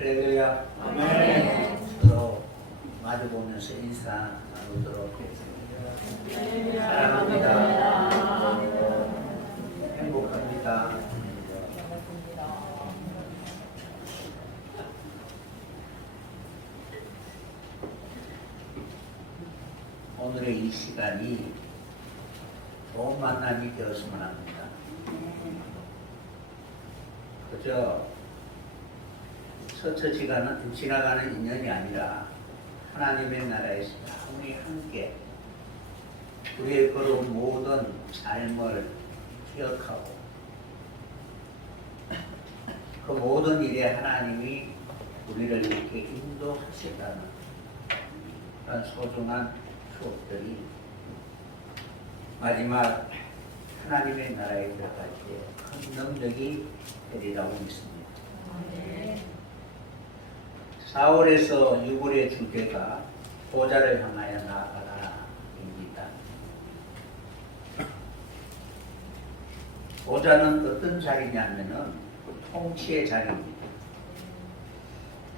할렐루야. 아멘. 서로 마주보면서 인사 나누도록 하겠습니다. 사랑합니다. 행복합니다. 오늘의 이 시간이 좋은 만남이 되었으면 합니다. 그저 스쳐 지나가는 인연이 아니라 하나님의 나라에서 영원히 함께 우리의 걸어온 모든 삶을 기억하고 그 모든 일에 하나님이 우리를 이렇게 인도하시다는 그런 소중한 추억들이 마지막 하나님의 나라에 들어갈 때 큰 능력이 되리라고 믿습니다. 4월에서 6월의 주제가 보좌를 향하여 나아가라입니다. 보좌는 어떤 자리냐면은 통치의 자리입니다.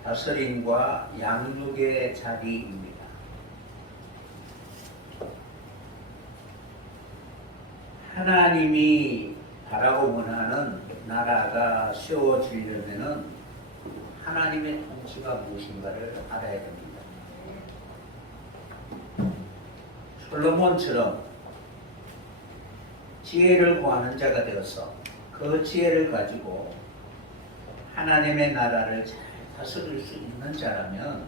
다스림과 양육의 자리입니다. 하나님이 바라고 원하는 나라가 세워지려면은 하나님의 통치가 무엇인가를 알아야 됩니다. 솔로몬처럼 지혜를 구하는 자가 되어서 그 지혜를 가지고 하나님의 나라를 잘 다스릴 수 있는 자라면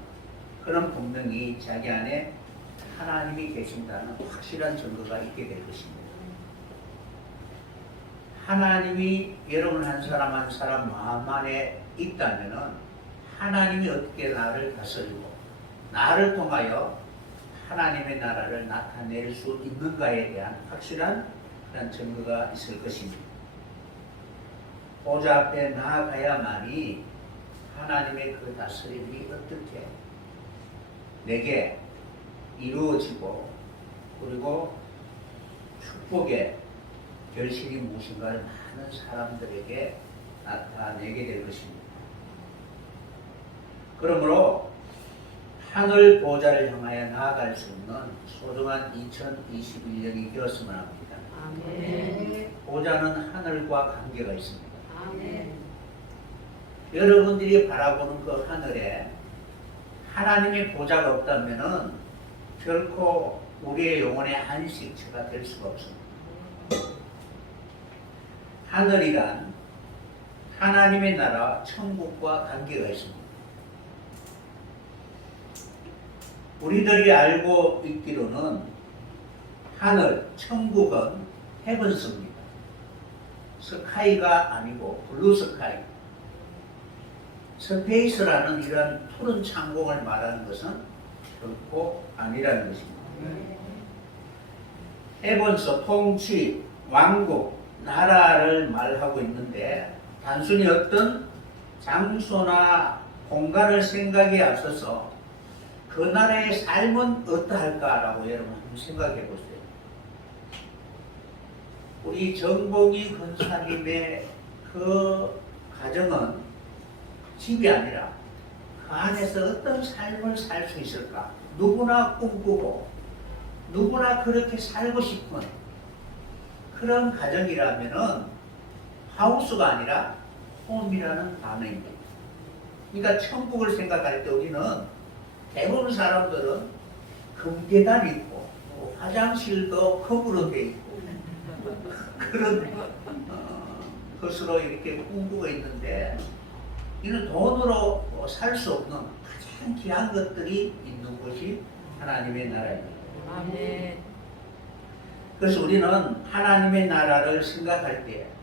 그는 분명히 자기 안에 하나님이 계신다는 확실한 증거가 있게 될 것입니다. 하나님이 여러분 한 사람 한 사람 마음 안에 있다면은 하나님이 어떻게 나를 다스리고 나를 통하여 하나님의 나라를 나타낼 수 있는가에 대한 확실한 그런 증거가 있을 것입니다. 보좌 앞에 나아가야만이 하나님의 그 다스림이 어떻게 내게 이루어지고 그리고 축복의 결실이 무엇인가를 많은 사람들에게 나타내게 될 것입니다. 그러므로 하늘 보좌를 향하여 나아갈 수 있는 소중한 2021년이 되었으면 합니다. 아멘. 보좌는 하늘과 관계가 있습니다. 아멘. 여러분들이 바라보는 그 하늘에 하나님의 보좌가 없다면은 결코 우리의 영혼의 안식처가 될 수가 없습니다. 하늘이란 하나님의 나라 천국과 관계가 있습니다. 우리들이 알고 있기로는 하늘, 천국은 헤븐스입니다. 스카이가 아니고 블루 스카이. 스페이스라는 이런 푸른 창공을 말하는 것은 결코 아니라는 것입니다. 헤븐스, 통치, 왕국, 나라를 말하고 있는데 단순히 어떤 장소나 공간을 생각에 앞서서 그 나라의 삶은 어떠할까라고 여러분 한번 생각해 보세요. 우리 정복이 권사님의 그 가정은 집이 아니라 그 안에서 어떤 삶을 살 수 있을까? 누구나 꿈꾸고 누구나 그렇게 살고 싶은 그런 가정이라면은 하우스가 아니라 홈이라는 단어입니다. 그러니까 천국을 생각할 때 우리는 대부분 사람들은 금계단이 있고 화장실도 컵으로 돼 있고 그런 것으로 이렇게 꿈꾸고 있는데 이는 돈으로 살 수 없는 가장 귀한 것들이 있는 곳이 하나님의 나라입니다. 아멘. 그래서 우리는 하나님의 나라를 생각할 때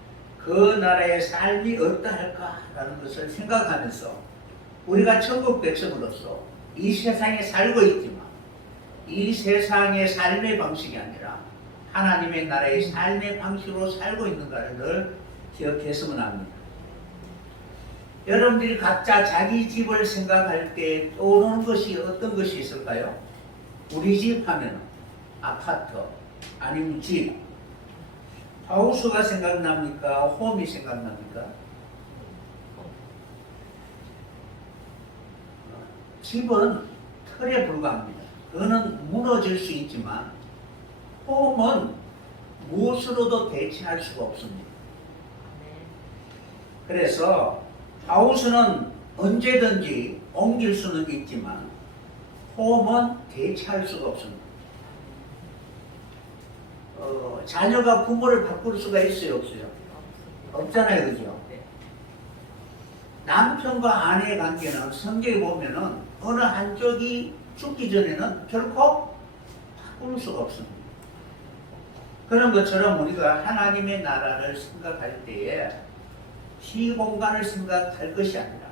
그 나라의 삶이 어떠할까라는 것을 생각하면서 우리가 천국 백성으로서 이 세상에 살고 있지만 이 세상의 삶의 방식이 아니라 하나님의 나라의 삶의 방식으로 살고 있는가를 늘 기억했으면 합니다. 여러분들이 각자 자기 집을 생각할 때 떠오르는 것이 어떤 것이 있을까요? 우리 집 하면 아파트 아니면 집, 하우스가 생각납니까? 홈이 생각납니까? 집은 틀에 불과합니다. 그거는 무너질 수 있지만 홈은 무엇으로도 대체할 수가 없습니다. 그래서 하우스는 언제든지 옮길 수는 있지만 홈은 대체할 수가 없습니다. 자녀가 부모를 바꿀 수가 있어요, 없어요? 없잖아요, 그죠? 남편과 아내의 관계는 성경에 보면은 어느 한쪽이 죽기 전에는 결코 바꿀 수가 없습니다. 그런 것처럼 우리가 하나님의 나라를 생각할 때에 시공간을 생각할 것이 아니라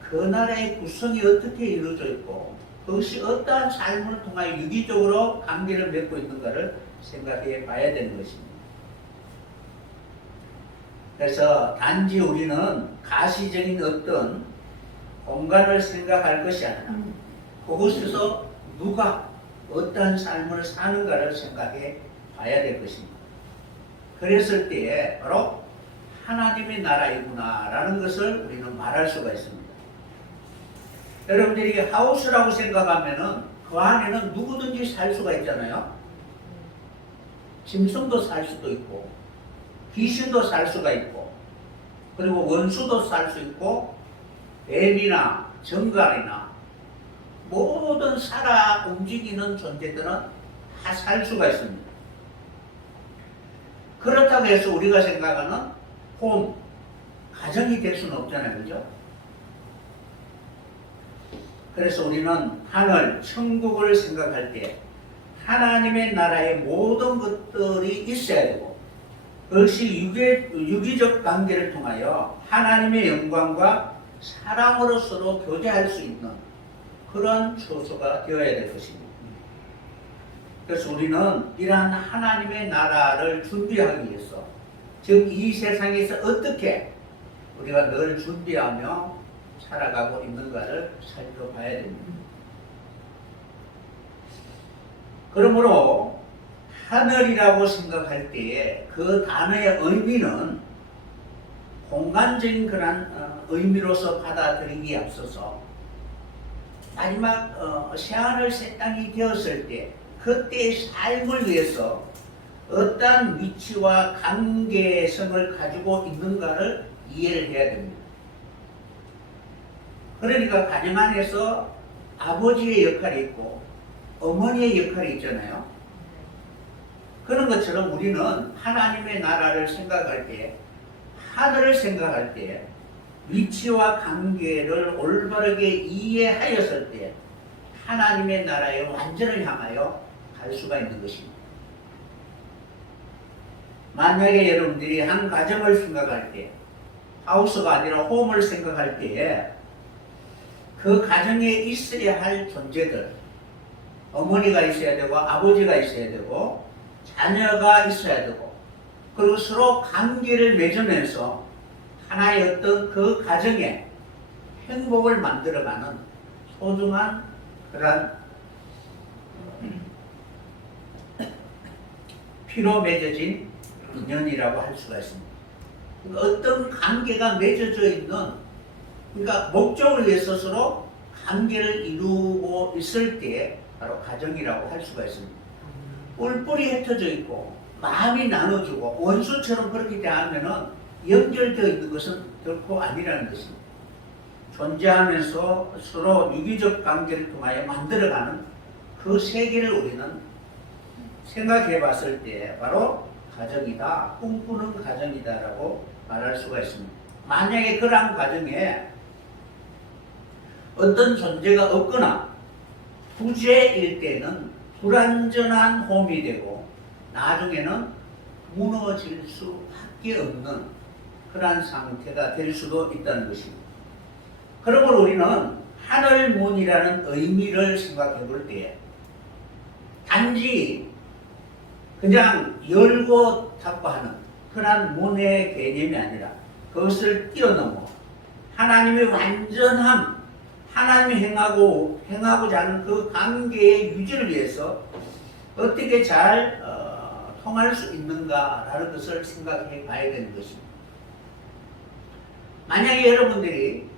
그 나라의 구성이 어떻게 이루어져 있고 그것이 어떠한 삶을 통하여 유기적으로 관계를 맺고 있는가를 생각해 봐야 되는 것입니다. 그래서 단지 우리는 가시적인 어떤 공간을 생각할 것이 아니라 그곳에서 누가 어떠한 삶을 사는가를 생각해 봐야 될 것입니다. 그랬을 때에 바로 하나님의 나라이구나 라는 것을 우리는 말할 수가 있습니다. 여러분들이 하우스라고 생각하면은 그 안에는 누구든지 살 수가 있잖아요. 짐승도 살 수도 있고 귀신도 살 수가 있고 그리고 원수도 살 수 있고 뱀이나 정갈이나 모든 살아 움직이는 존재들은 다 살 수가 있습니다. 그렇다고 해서 우리가 생각하는 홈, 가정이 될 수는 없잖아요. 그죠? 그래서 우리는 하늘, 천국을 생각할 때 하나님의 나라의 모든 것들이 있어야 되고 그것이 유기적 관계를 통하여 하나님의 영광과 사랑으로 서로 교제할 수 있는 그런 처소가 되어야 될 것입니다. 그래서 우리는 이러한 하나님의 나라를 준비하기 위해서 즉 이 세상에서 어떻게 우리가 늘 준비하며 살아가고 있는가를 살펴봐야 됩니다. 그러므로 하늘이라고 생각할 때에 그 단어의 의미는 공간적인 그런 의미로서 받아들이기에 앞서서 마지막 새하늘 새 땅이 되었을 때 그때의 삶을 위해서 어떠한 위치와 관계성을 가지고 있는가를 이해를 해야 됩니다. 그러니까 가정 안에서 아버지의 역할이 있고 어머니의 역할이 있잖아요. 그런 것처럼 우리는 하나님의 나라를 생각할 때, 하늘을 생각할 때 위치와 관계를 올바르게 이해하였을 때 하나님의 나라의 완전을 향하여 갈 수가 있는 것입니다. 만약에 여러분들이 한 가정을 생각할 때, 하우스가 아니라 홈을 생각할 때에 그 가정에 있어야 할 존재들, 어머니가 있어야 되고 아버지가 있어야 되고 자녀가 있어야 되고 그리고 서로 관계를 맺으면서 하나의 어떤 그 가정에 행복을 만들어가는 소중한 그런 피로 맺어진 인연이라고 할 수가 있습니다. 그러니까 어떤 관계가 맺어져 있는 그러니까 목적을 위해서 서로 관계를 이루고 있을 때 바로 가정이라고 할 수가 있습니다. 뿔뿔이 흩어져 있고 마음이 나눠주고 원수처럼 그렇게 대하면은 연결되어 있는 것은 결코 아니라는 것입니다. 존재하면서 서로 유기적 관계를 통하여 만들어가는 그 세계를 우리는 생각해 봤을 때 바로 가정이다, 꿈꾸는 가정이다라고 말할 수가 있습니다. 만약에 그러한 가정에 어떤 존재가 없거나 부재일 때는 불완전한 홈이 되고 나중에는 무너질 수밖에 없는 그러한 상태가 될 수도 있다는 것입니다. 그러므로 우리는 하늘문이라는 의미를 생각해 볼 때 단지 그냥 열고 닫고 하는 그러한 문의 개념이 아니라 그것을 뛰어넘어 하나님의 완전함, 하나님이 행하고자 하는 그 관계의 유지를 위해서 어떻게 잘 통할 수 있는가라는 것을 생각해 봐야 되는 것입니다. 만약에 여러분들이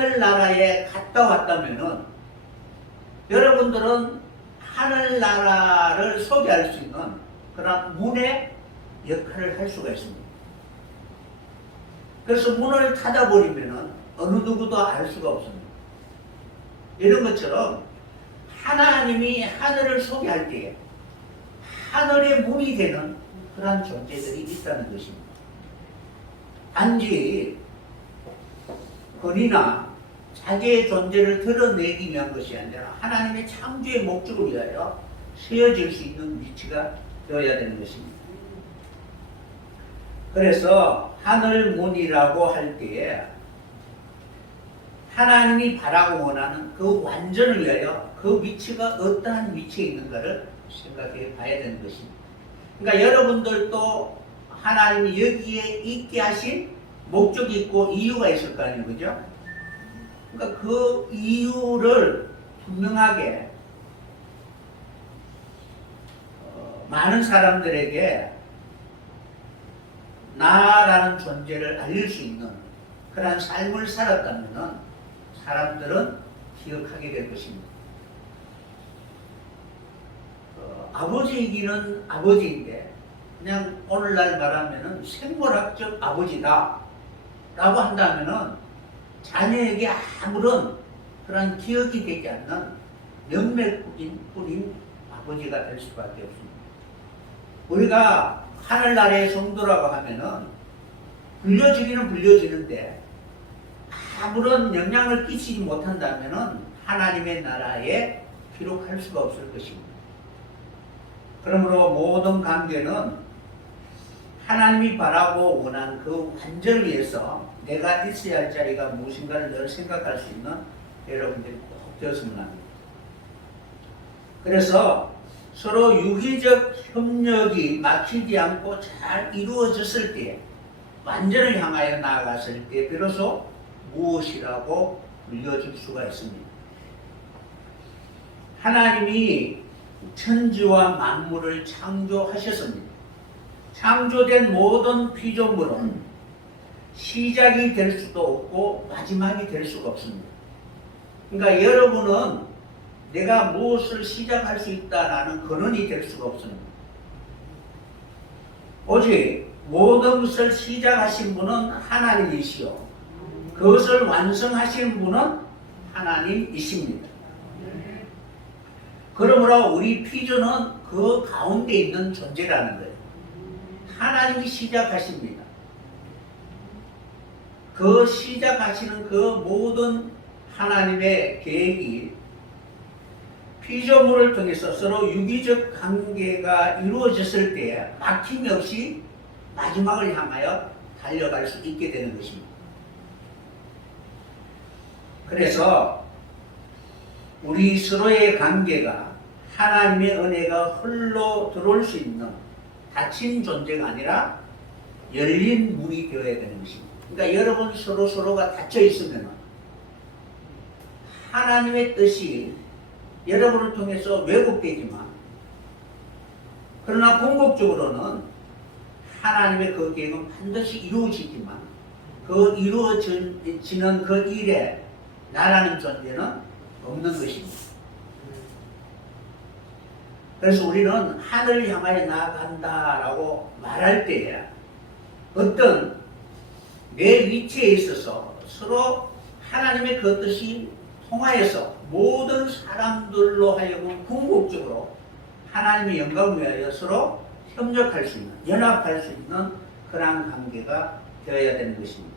하늘나라에 갔다 왔다면은 여러분들은 하늘나라를 소개할 수 있는 그런 문의 역할을 할 수가 있습니다. 그래서 문을 닫아버리면은 어느 누구도 알 수가 없습니다. 이런 것처럼 하나님이 하늘을 소개할 때에 하늘의 문이 되는 그런 존재들이 있다는 것입니다. 단지 권위나 자기의 존재를 드러내기 위한 것이 아니라 하나님의 창조의 목적을 위하여 세워질 수 있는 위치가 되어야 되는 것입니다. 그래서 하늘문이라고 할 때에 하나님이 바라고 원하는 그 완전을 위하여 그 위치가 어떠한 위치에 있는가를 생각해 봐야 되는 것입니다. 그러니까 여러분들도 하나님이 여기에 있게 하신 목적이 있고 이유가 있을 거 아니에요, 그죠? 그러니까 그 이유를 분명하게 많은 사람들에게 나라는 존재를 알릴 수 있는 그런 삶을 살았다면 사람들은 기억하게 될 것입니다. 아버지이기는 아버지인데 그냥 오늘날 말하면 생물학적 아버지다 라고 한다면 자녀에게 아무런 그런 기억이 되지 않는 명맥뿐인 아버지가 될 수밖에 없습니다. 우리가 하늘나라의 성도라고 하면은 불려지기는 불려지는데 아무런 영향을 끼치지 못한다면은 하나님의 나라에 기록할 수가 없을 것입니다. 그러므로 모든 관계는 하나님이 바라고 원한 그 완전을 위해서 내가 있어야 할 자리가 무엇인가를 늘 생각할 수 있는 여러분들이 꼭 되었으면 합니다. 그래서 서로 유기적 협력이 막히지 않고 잘 이루어졌을 때, 완전을 향하여 나아갔을 때 비로소 무엇이라고 불려질 수가 있습니다. 하나님이 천지와 만물을 창조하셨습니다. 창조된 모든 피조물은 시작이 될 수도 없고 마지막이 될 수가 없습니다. 그러니까 여러분은 내가 무엇을 시작할 수 있다라는 근원이 될 수가 없습니다. 오직 모든 것을 시작하신 분은 하나님이시요 그것을 완성하신 분은 하나님이십니다. 그러므로 우리 피조는 그 가운데 있는 존재라는 거예요. 하나님이 시작하십니다. 그 시작하시는 그 모든 하나님의 계획이 피조물을 통해서 서로 유기적 관계가 이루어졌을 때 막힘이 없이 마지막을 향하여 달려갈 수 있게 되는 것입니다. 그래서 우리 서로의 관계가 하나님의 은혜가 홀로 들어올 수 있는 닫힌 존재가 아니라 열린 문이 되어야 되는 것입니다. 그러니까 여러분 서로가 닫혀 있으면 하나님의 뜻이 여러분을 통해서 왜곡되지만 그러나 궁극적으로는 하나님의 그 계획은 반드시 이루어지지만 그 이루어지는 그 일에 나라는 존재는 없는 것입니다. 그래서 우리는 하늘을 향하여 나아간다라고 말할 때에 어떤 내 위치에 있어서 서로 하나님의 그 뜻이 통하여서 모든 사람들로 하여금 궁극적으로 하나님의 영광을 위하여 서로 협력할 수 있는, 연합할 수 있는 그러한 관계가 되어야 되는 것입니다.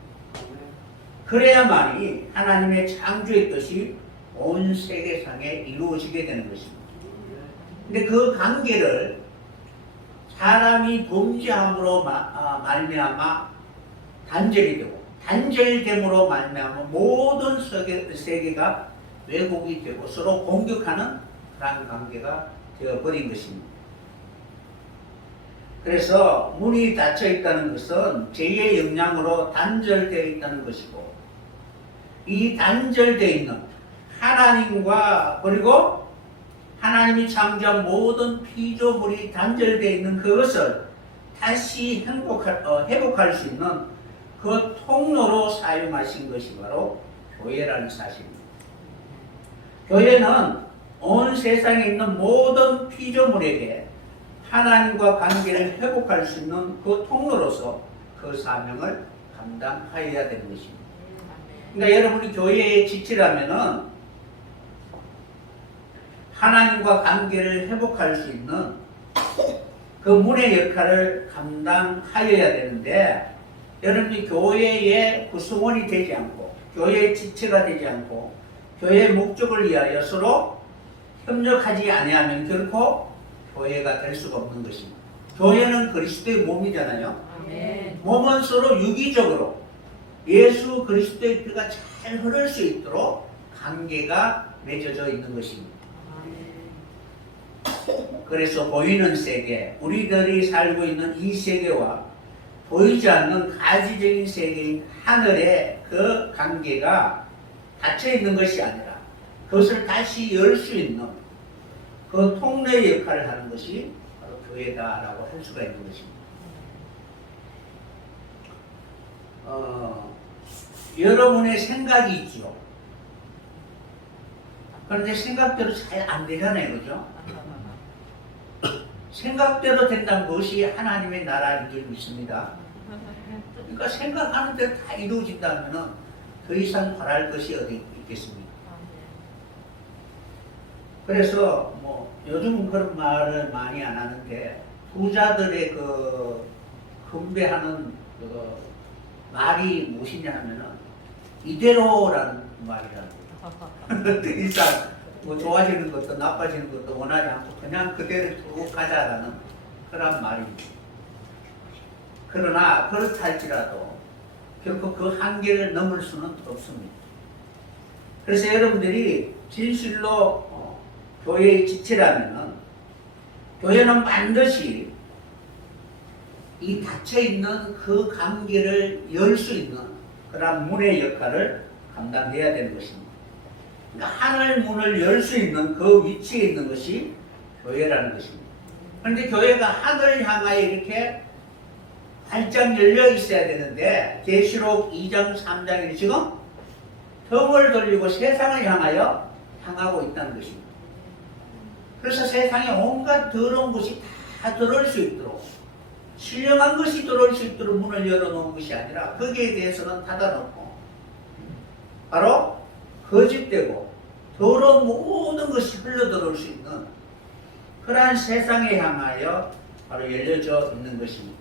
그래야만이 하나님의 창조의 뜻이 온 세계상에 이루어지게 되는 것입니다. 근데 그 관계를 사람이 범죄함으로 말미암아 단절이 되고 단절됨으로 말미암아 모든 세계가 왜곡이 되고 서로 공격하는 그런 관계가 되어버린 것입니다. 그래서 문이 닫혀 있다는 것은 죄의 영향으로 단절되어 있다는 것이고 이 단절되어 있는 하나님과 그리고 하나님이 창조한 모든 피조물이 단절되어 있는 그것을 다시 회복할 수 있는 그 통로로 사용하신 것이 바로 교회라는 사실입니다. 교회는 온 세상에 있는 모든 피조물에게 하나님과 관계를 회복할 수 있는 그 통로로서 그 사명을 감당하여야 되는 것입니다. 그러니까 여러분이 교회의 지체라면은 하나님과 관계를 회복할 수 있는 그 문의 역할을 감당하여야 되는데, 여러분이 교회의 구성원이 되지 않고 교회의 지체가 되지 않고 교회의 목적을 위하여 서로 협력하지 아니하면 결코 교회가 될 수가 없는 것입니다. 교회는 그리스도의 몸이잖아요. 아멘. 몸은 서로 유기적으로 예수 그리스도의 피가 잘 흐를 수 있도록 관계가 맺어져 있는 것입니다. 그래서 보이는 세계, 우리들이 살고 있는 이 세계와 보이지 않는 가지적인 세계인 하늘의 그 관계가 닫혀 있는 것이 아니라 그것을 다시 열 수 있는 그 통로의 역할을 하는 것이 바로 교회다라고 할 수가 있는 것입니다. 여러분의 생각이 있죠. 그런데 생각대로 잘 안 되잖아요, 그죠? 생각대로 된다는 것이 하나님의 나라인 줄 믿습니다. 그러니까 생각하는 대로 다 이루어진다면 더 이상 바랄 것이 어디 있겠습니까? 그래서 뭐 요즘은 그런 말을 많이 안 하는데, 부자들의 그 분배하는 그 말이 무엇이냐 하면은 이대로라는 말이라고. 더 이상 뭐 좋아지는 것도 나빠지는 것도 원하지 않고 그냥 그대로 쭉 가자라는 그런 말입니다. 그러나 그렇다 할지라도 결코 그 한계를 넘을 수는 없습니다. 그래서 여러분들이 진실로 교회의 지체라면은, 교회는 반드시 이 닫혀있는 그 관계를 열 수 있는 그런 문의 역할을 감당해야 되는 것입니다. 그러니까 하늘 문을 열 수 있는 그 위치에 있는 것이 교회라는 것입니다. 그런데 교회가 하늘을 향하여 이렇게 활짝 열려 있어야 되는데, 계시록 2장 3장에 지금 덩을 돌리고 세상을 향하여 향하고 있다는 것입니다. 그래서 세상에 온갖 더러운 것이 다 들어올 수 있도록, 신령한 것이 들어올 수 있도록 문을 열어놓은 것이 아니라 거기에 대해서는 닫아놓고 바로 거짓되고 더러운 모든 것이 흘러들어올 수 있는 그러한 세상에 향하여 바로 열려져 있는 것입니다.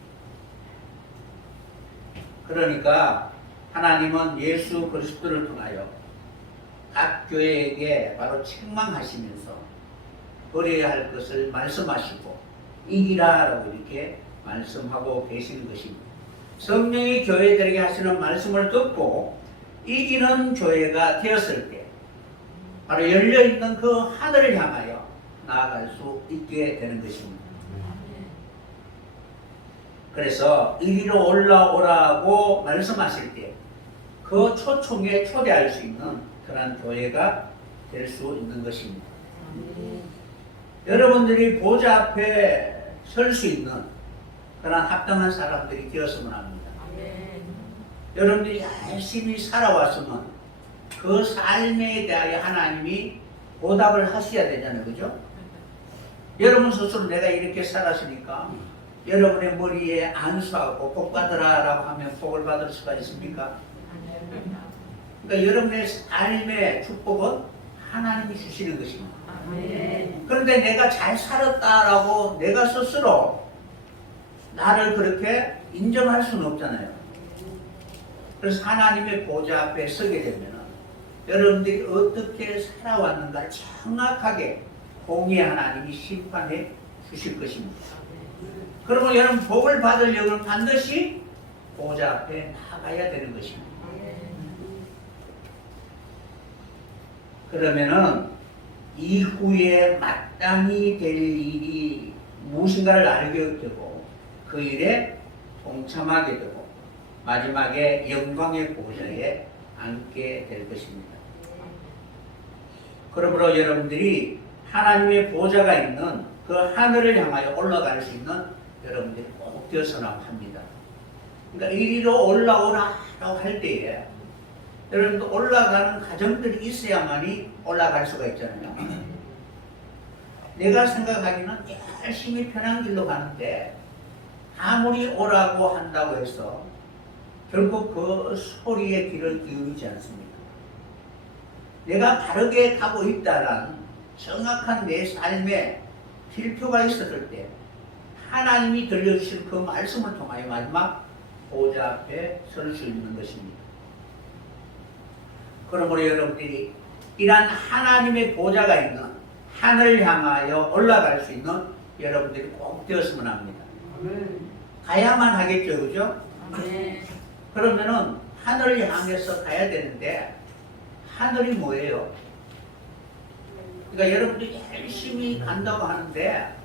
그러니까 하나님은 예수 그리스도를 통하여 각 교회에게 바로 책망하시면서 버려야 할 것을 말씀하시고 이기라라고 이렇게 말씀하고 계시는 것입니다. 성령이 교회들에게 하시는 말씀을 듣고 이기는 교회가 되었을 때 바로 열려있는 그 하늘을 향하여 나아갈 수 있게 되는 것입니다. 그래서 이리로 올라오라고 말씀하실 때 그 초청에 초대할 수 있는 그런 교회가 될 수 있는 것입니다. 여러분들이 보좌 앞에 설 수 있는 그런 합당한 사람들이 되었으면 합니다. 여러분들이 열심히 살아왔으면 그 삶에 대하여 하나님이 보답을 하셔야 되잖아요, 그죠? 여러분 스스로 내가 이렇게 살았으니까 여러분의 머리에 안수하고 복 받으라라고 하면 복을 받을 수가 있습니까? 그러니까 여러분의 삶의 축복은 하나님이 주시는 것입니다. 그런데 내가 잘 살았다라고 내가 스스로 나를 그렇게 인정할 수는 없잖아요. 그래서 하나님의 보좌 앞에 서게 되면 여러분들이 어떻게 살아왔는가 정확하게 공의 하나님이 심판해 주실 것입니다. 그러면 여러분 복을 받으려면 반드시 보좌 앞에 나가야 되는 것입니다. 그러면은 이후에 마땅히 될 일이 무엇인가를 알게 되고 그 일에 동참하게 되고 마지막에 영광의 보좌에 앉게 될 것입니다. 그러므로 여러분들이 하나님의 보좌가 있는 그 하늘을 향하여 올라갈 수 있는 여러분들이 꼭 되어서나 합니다. 그러니까 이리로 올라오라고 할 때에 여러분도 올라가는 과정들이 있어야만이 올라갈 수가 있잖아요. 내가 생각하기는 열심히 편한 길로 가는데 아무리 오라고 한다고 해서 결국 그 소리에 귀를 기울이지 않습니다. 내가 바르게 가고 있다는 정확한 내 삶의 필표가 있었을 때 하나님이 들려주신 그 말씀을 통하여 마지막 보좌 앞에 설 수 있는 것입니다. 그러므로 여러분들이 이러한 하나님의 보좌가 있는 하늘을 향하여 올라갈 수 있는 여러분들이 꼭 되었으면 합니다. 가야만 하겠죠, 그죠? 아멘. 그러면은 하늘을 향해서 가야 되는데 하늘이 뭐예요? 그러니까 여러분들이 열심히 간다고 하는데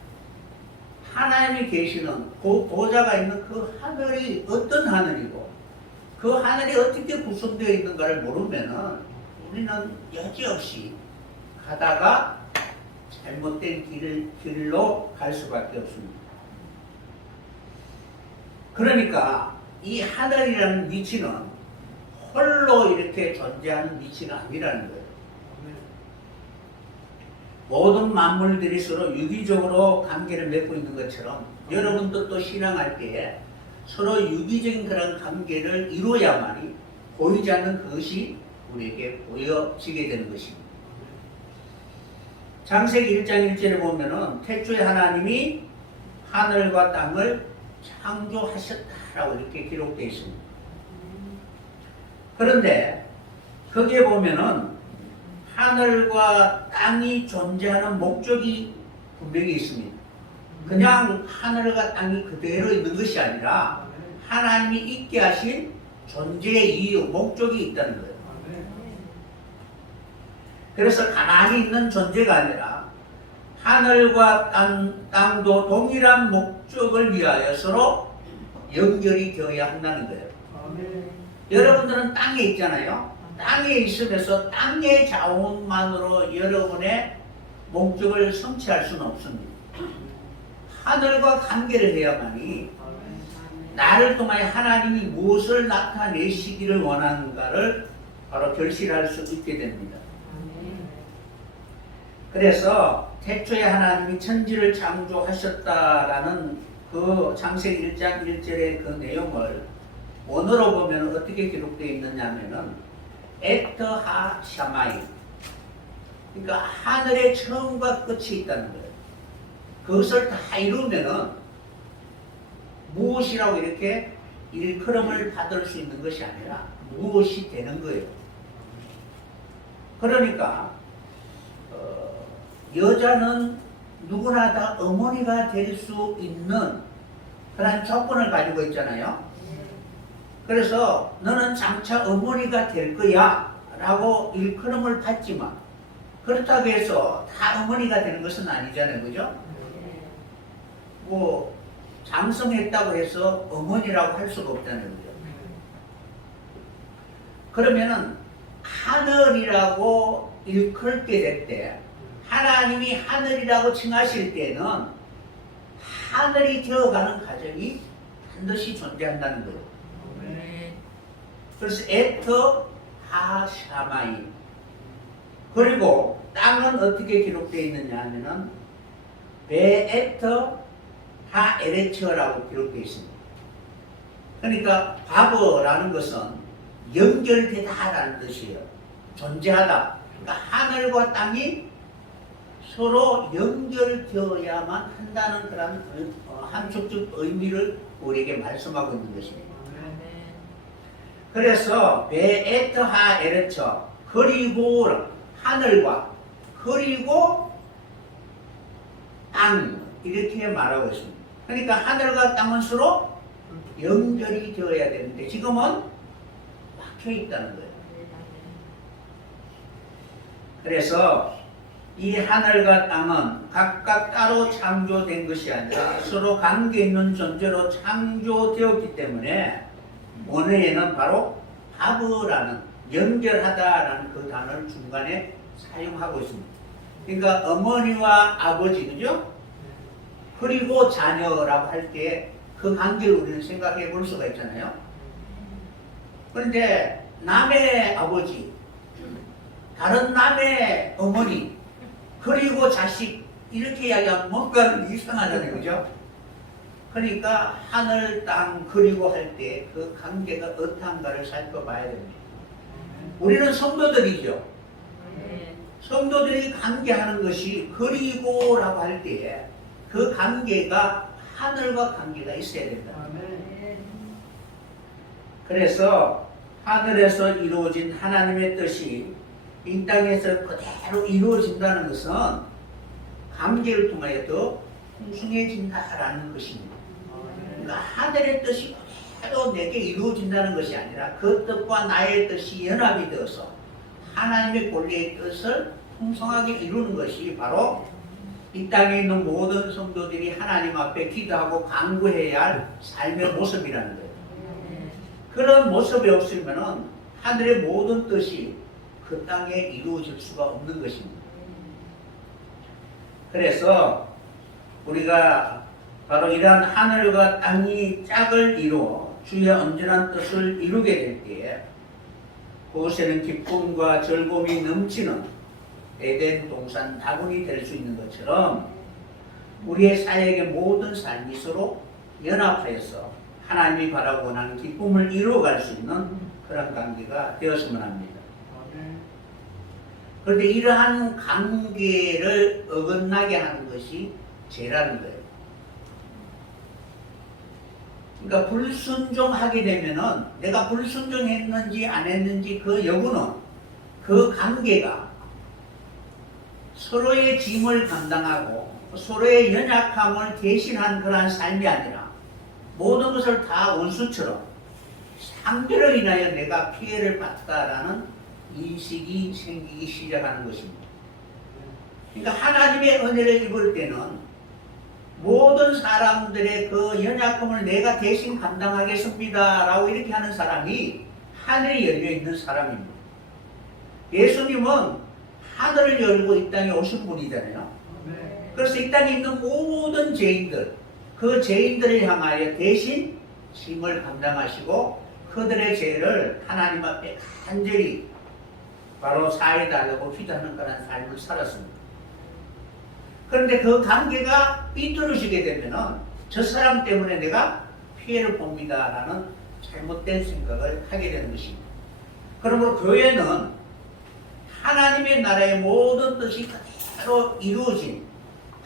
하나님이 계시는 그 보좌가 있는 그 하늘이 어떤 하늘이고 그 하늘이 어떻게 구성되어 있는가를 모르면은 우리는 여지없이 가다가 잘못된 길로 갈 수밖에 없습니다. 그러니까 이 하늘이라는 위치는 홀로 이렇게 존재하는 위치가 아니라는 거예요. 모든 만물들이 서로 유기적으로 관계를 맺고 있는 것처럼 여러분도 또 신앙할 때에 서로 유기적인 그런 관계를 이루어야만이 보이지 않는 그것이 우리에게 보여지게 되는 것입니다. 창세기 1장 1절에 보면은 태초에 하나님이 하늘과 땅을 창조하셨다라고 이렇게 기록되어 있습니다. 그런데 거기에 보면은 하늘과 땅이 존재하는 목적이 분명히 있습니다. 그냥 하늘과 땅이 그대로 있는 것이 아니라 하나님이 있게 하신 존재의 이유, 목적이 있다는 거예요. 그래서 가만히 있는 존재가 아니라 하늘과 땅도 동일한 목적을 위하여 서로 연결이 되어야 한다는 거예요. 여러분들은 땅에 있잖아요. 땅에 있으면서 땅의 자원만으로 여러분의 목적을 성취할 수는 없습니다. 하늘과 관계를 해야만이 나를 통하여 하나님이 무엇을 나타내시기를 원하는가를 바로 결실할 수 있게 됩니다. 그래서 태초에 하나님이 천지를 창조하셨다라는 그 창세기 1장 1절의 그 내용을 원어로 보면 어떻게 기록되어 있느냐면은 에터하 샤마이, 그러니까 하늘의 처음과 끝이 있다는 거예요. 그것을 다 이루면은 무엇이라고 이렇게 일컬음을 받을 수 있는 것이 아니라 무엇이 되는 거예요. 그러니까 여자는 누구나 다 어머니가 될 수 있는 그런 조건을 가지고 있잖아요. 그래서 너는 장차 어머니가 될 거야 라고 일컬음을 받지만 그렇다고 해서 다 어머니가 되는 것은 아니잖아요, 그죠? 뭐 장성했다고 해서 어머니라고 할 수가 없다는 거죠. 그러면은 하늘이라고 일컬게 될 때 하나님이 하늘이라고 칭하실 때는 하늘이 되어가는 과정이 반드시 존재한다는 거예요. 그래서 에터 하샤마이. 그리고 땅은 어떻게 기록되어 있느냐 하면은 베에터 하에레처라고 기록되어 있습니다. 그러니까 바버라는 것은 연결되다라는 뜻이에요. 존재하다. 그러니까 하늘과 땅이 서로 연결되어야만 한다는 그런 함축적 의미를 우리에게 말씀하고 있는 것입니다. 그래서 베에터 하에레처, 그리고 하늘과 그리고 땅 이렇게 말하고 있습니다. 그러니까 하늘과 땅은 서로 연결이 되어야 되는데 지금은 막혀 있다는 거예요. 그래서 이 하늘과 땅은 각각 따로 창조된 것이 아니라 서로 관계 있는 존재로 창조되었기 때문에 원어에는 바로 하브라는 연결하다라는 그 단어를 중간에 사용하고 있습니다. 그러니까 어머니와 아버지, 그죠? 그리고 자녀라고 할 때 그 관계를 우리는 생각해 볼 수가 있잖아요. 그런데 남의 아버지, 다른 남의 어머니, 그리고 자식 이렇게 이야기하면 뭔가 이상하잖아요, 그죠? 그러니까 하늘, 땅 그리고 할 때 그 관계가 어떠한가를 살펴봐야 됩니다. 우리는 성도들이죠. 성도들이 관계하는 것이 그리고라고 할 때에 그 관계가 하늘과 관계가 있어야 된다. 그래서 하늘에서 이루어진 하나님의 뜻이 이 땅에서 그대로 이루어진다는 것은 관계를 통하여 더 풍성해진다라는 것입니다. 그러니까 하늘의 뜻이 그대로 내게 이루어진다는 것이 아니라 그 뜻과 나의 뜻이 연합이 되어서 하나님의 본래의 뜻을 풍성하게 이루는 것이 바로 이 땅에 있는 모든 성도들이 하나님 앞에 기도하고 간구해야 할 삶의 모습이라는 거예요. 그런 모습이 없으면 하늘의 모든 뜻이 그 땅에 이루어질 수가 없는 것입니다. 그래서 우리가 바로 이러한 하늘과 땅이 짝을 이루어 주의 온전한 뜻을 이루게 될 때에 그곳에는 기쁨과 즐거움이 넘치는 에덴 동산 다문이 될 수 있는 것처럼 우리의 사역의 모든 삶이 서로 연합하여서 하나님이 바라고 원하는 기쁨을 이루어갈 수 있는 그런 관계가 되었으면 합니다. 그런데 이러한 관계를 어긋나게 하는 것이 죄라는 거예요. 그러니까 불순종하게 되면은 내가 불순종했는지 안 했는지 그 여부는 그 관계가 서로의 짐을 감당하고 서로의 연약함을 대신한 그러한 삶이 아니라 모든 것을 다 원수처럼 상대를 인하여 내가 피해를 봤다라는 인식이 생기기 시작하는 것입니다. 그러니까 하나님의 은혜를 입을 때는 모든 사람들의 그 연약함을 내가 대신 감당하겠습니다 라고 이렇게 하는 사람이 하늘이 열려있는 사람입니다. 예수님은 하늘을 열고 이 땅에 오신 분이잖아요. 그래서 이 땅에 있는 모든 죄인들, 그 죄인들을 향하여 대신 짐을 감당하시고 그들의 죄를 하나님 앞에 간절히 바로 사해달라고 기도하는 그런 삶을 살았습니다. 그런데 그 관계가 삐뚤어지게 되면은 저 사람 때문에 내가 피해를 봅니다라는 잘못된 생각을 하게 되는 것입니다. 그러므로 교회는 하나님의 나라의 모든 뜻이 그대로 이루어진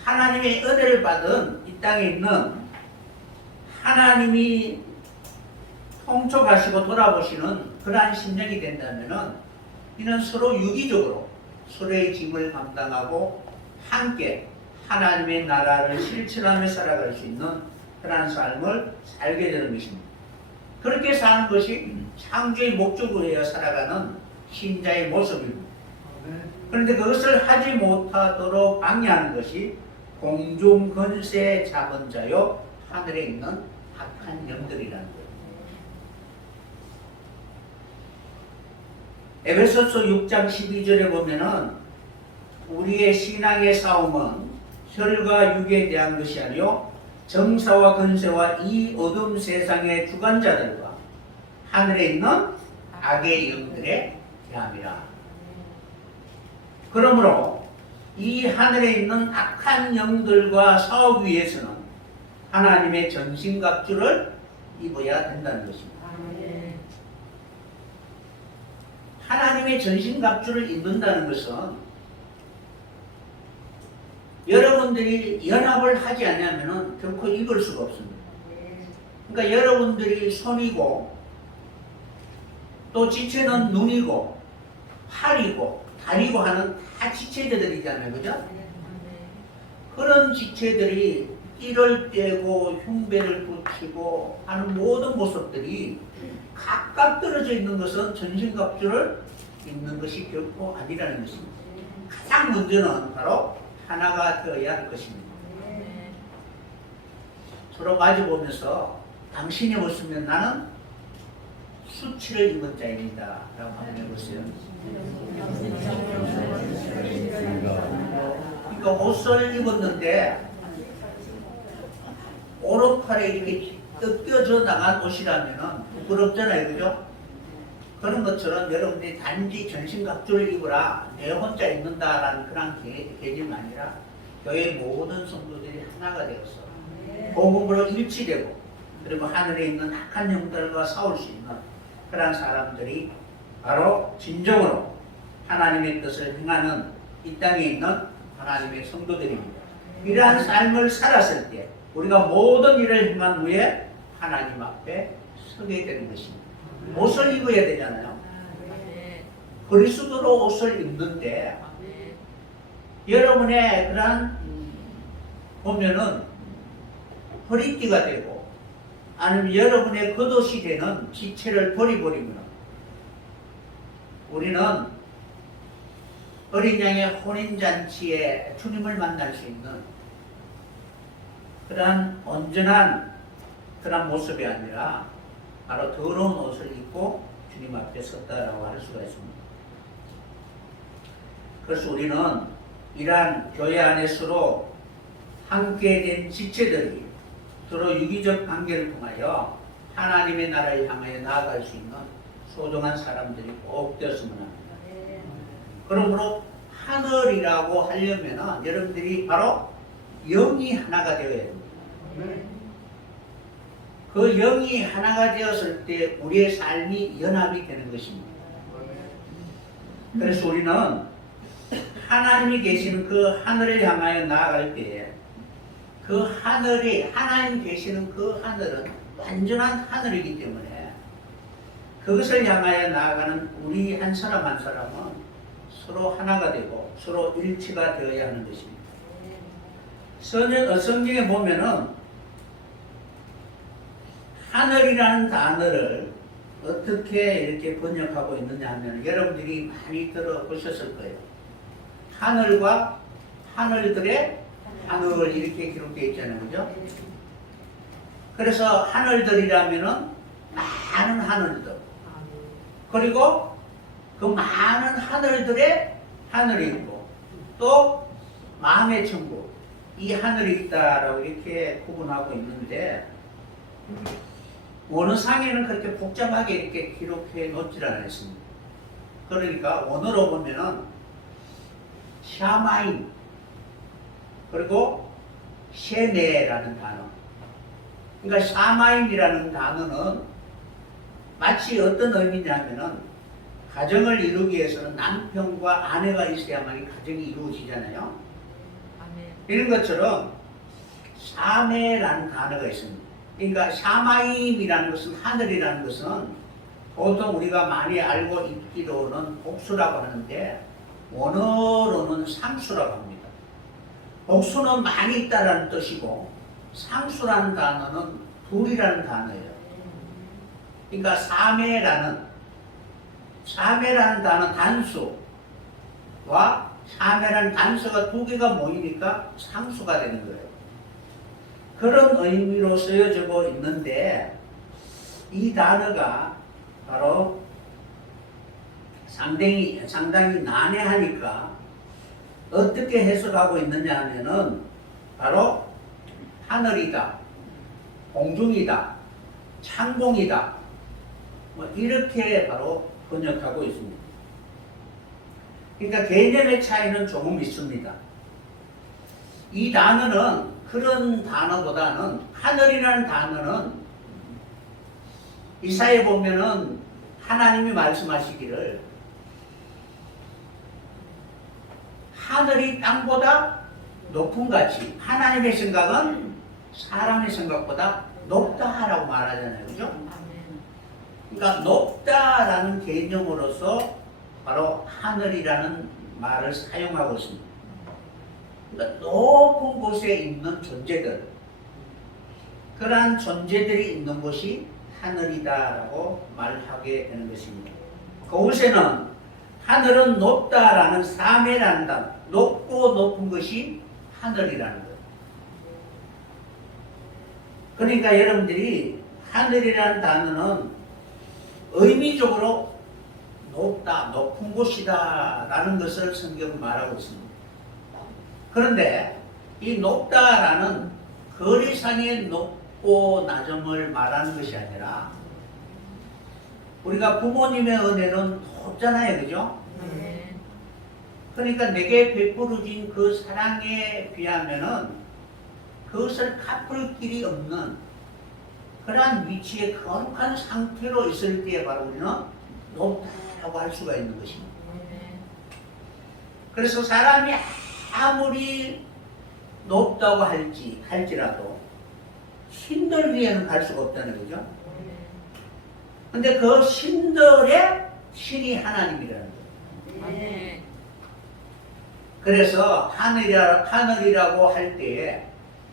하나님의 은혜를 받은 이 땅에 있는 하나님이 통촉하시고 돌아보시는 그러한 심령이 된다면은 이는 서로 유기적으로 서로의 짐을 감당하고 함께 하나님의 나라를 실천하며 살아갈 수 있는 그러한 삶을 살게 되는 것입니다. 그렇게 사는 것이 창조의 목적으로 해야 살아가는 신자의 모습입니다. 그런데 그것을 하지 못하도록 방해하는 것이 공중 권세 잡은 자요 하늘에 있는 악한 영들이라는 거예요. 에베소서 6장 12절에 보면은 우리의 신앙의 싸움은 혈과 육에 대한 것이 아니요 정사와 권세와 이 어둠 세상의 주관자들과 하늘에 있는 악의 영들에 대함이라. 그러므로 이 하늘에 있는 악한 영들과 싸우기 위해서는 하나님의 전신갑주를 입어야 된다는 것입니다. 하나님의 전신갑주를 입는다는 것은 여러분들이 연합을 하지 않으면 결코 입을 수가 없습니다. 그러니까 여러분들이 손이고 또 지체는 눈이고 팔이고 다리고 하는 다 지체들이잖아요. 그죠? 그런 지체들이 띠를 떼고 흉배를 붙이고 하는 모든 모습들이 각각 떨어져 있는 것은 전신갑주를 입는 것이 결코 아니라는 것입니다. 가장 먼저는 바로 하나가 되어야 할 것입니다. 서로 마주보면서 당신이 없으면 나는 수치를 입은 자입니다 라고 한번 해보세요. 그러니까 옷을 입었는데 오른팔에 이렇게 뜯겨져 나간 옷이라면 부끄럽잖아요. 그죠? 그런 것처럼 여러분들이 단지 전신갑주를 입으라 내 혼자 입는다라는 그런 개념이 아니라 교회 모든 성도들이 하나가 되었어. 복음으로 일치되고 그리고 하늘에 있는 악한 영들과 싸울 수 있는 그런 사람들이 바로 진정으로 하나님의 뜻을 행하는 이 땅에 있는 하나님의 성도들입니다. 이러한 삶을 살았을 때 우리가 모든 일을 행한 후에 하나님 앞에 서게 되는 것입니다. 옷을 입어야 되잖아요. 그리스도로 옷을 입는데 여러분의 그런 보면은 허리띠가 되고 아니면 여러분의 겉옷이 되는 지체를 버리버리면 우리는 어린 양의 혼인잔치에 주님을 만날 수 있는 그러한 온전한 그런 모습이 아니라 바로 더러운 옷을 입고 주님 앞에 섰다라고 할 수가 있습니다. 그래서 우리는 이러한 교회 안에 서로 함께 된 지체들이 서로 유기적 관계를 통하여 하나님의 나라를 향하여 나아갈 수 있는 소중한 사람들이 꼭 되었으면 합니다. 그러므로 하늘이라고 하려면 여러분들이 바로 영이 하나가 되어야 됩니다. 그 영이 하나가 되었을 때 우리의 삶이 연합이 되는 것입니다. 그래서 우리는 하나님이 계시는 그 하늘을 향하여 나아갈 때에 그 하늘이 하나님 계시는 그 하늘은 완전한 하늘이기 때문에 그것을 향하여 나아가는 우리 한 사람 한 사람은 서로 하나가 되고 서로 일치가 되어야 하는 것입니다. 성경에 보면은 하늘이라는 단어를 어떻게 이렇게 번역하고 있느냐 하면 여러분들이 많이 들어보셨을 거예요. 하늘과 하늘들의 하늘 이렇게 기록되어 있잖아요. 그죠? 그래서 하늘들이라면은 많은 하늘들 그리고 그 많은 하늘들의 하늘이 있고 또 마음의 천국 이 하늘이 있다라고 이렇게 구분하고 있는데 원어상에는 그렇게 복잡하게 이렇게 기록해 놓질 않았습니다. 그러니까 원어로 보면은 샤마임 그리고 셰네라는 단어. 그러니까 샤마임이라는 단어는 마치 어떤 의미냐면은 가정을 이루기 위해서는 남편과 아내가 있어야만이 가정이 이루어지잖아요. 이런 것처럼 샤메라는 단어가 있습니다. 그러니까 샤마임이라는 것은 하늘이라는 것은 보통 우리가 많이 알고 있기로는 복수라고 하는데 원어로는 상수라고 합니다. 복수는 많이 있다라는 뜻이고 상수라는 단어는 둘이라는 단어예요. 그러니까 사매라는 단어는 단수와 사매라는 단수가 두 개가 모이니까 상수가 되는 거예요. 그런 의미로 쓰여지고 있는데 이 단어가 바로 상당히 난해하니까 어떻게 해석하고 있느냐 하면은 바로 하늘이다, 공중이다, 창공이다 뭐 이렇게 바로 번역하고 있습니다. 그러니까 개념의 차이는 조금 있습니다. 이 단어는 그런 단어보다는 하늘이라는 단어는 이사야에 보면은 하나님이 말씀하시기를 하늘이 땅보다 높은 같이 하나님의 생각은 사람의 생각보다 높다라고 말하잖아요. 그죠? 그러니까 높다라는 개념으로서 바로 하늘이라는 말을 사용하고 있습니다. 그러니까 높은 곳에 있는 존재들 그러한 존재들이 있는 곳이 하늘이다라고 말하게 되는 것입니다. 그곳에는 하늘은 높다라는 사매라는 단어 높고 높은 것이 하늘이라는 것. 그러니까 여러분들이 하늘이라는 단어는 의미적으로 높다, 높은 곳이다 라는 것을 성경은 말하고 있습니다. 그런데 이 높다라는 거리상의 높고 낮음을 말하는 것이 아니라 우리가 부모님의 은혜는 없잖아요, 그죠? 아멘. 그러니까 내게 베풀어진 그 사랑에 비하면은 그것을 갚을 길이 없는 그러한 위치에 거룩한 상태로 있을 때에 바로 우리는 높다라고 할 수가 있는 것입니다. 아멘. 그래서 사람이 아무리 높다고 할지라도 신들 위에는 갈 수가 없다는 거죠. 근데 그 신들의 신이 하나님이라는 거예요. 아멘. 그래서 하늘이라고 할 때에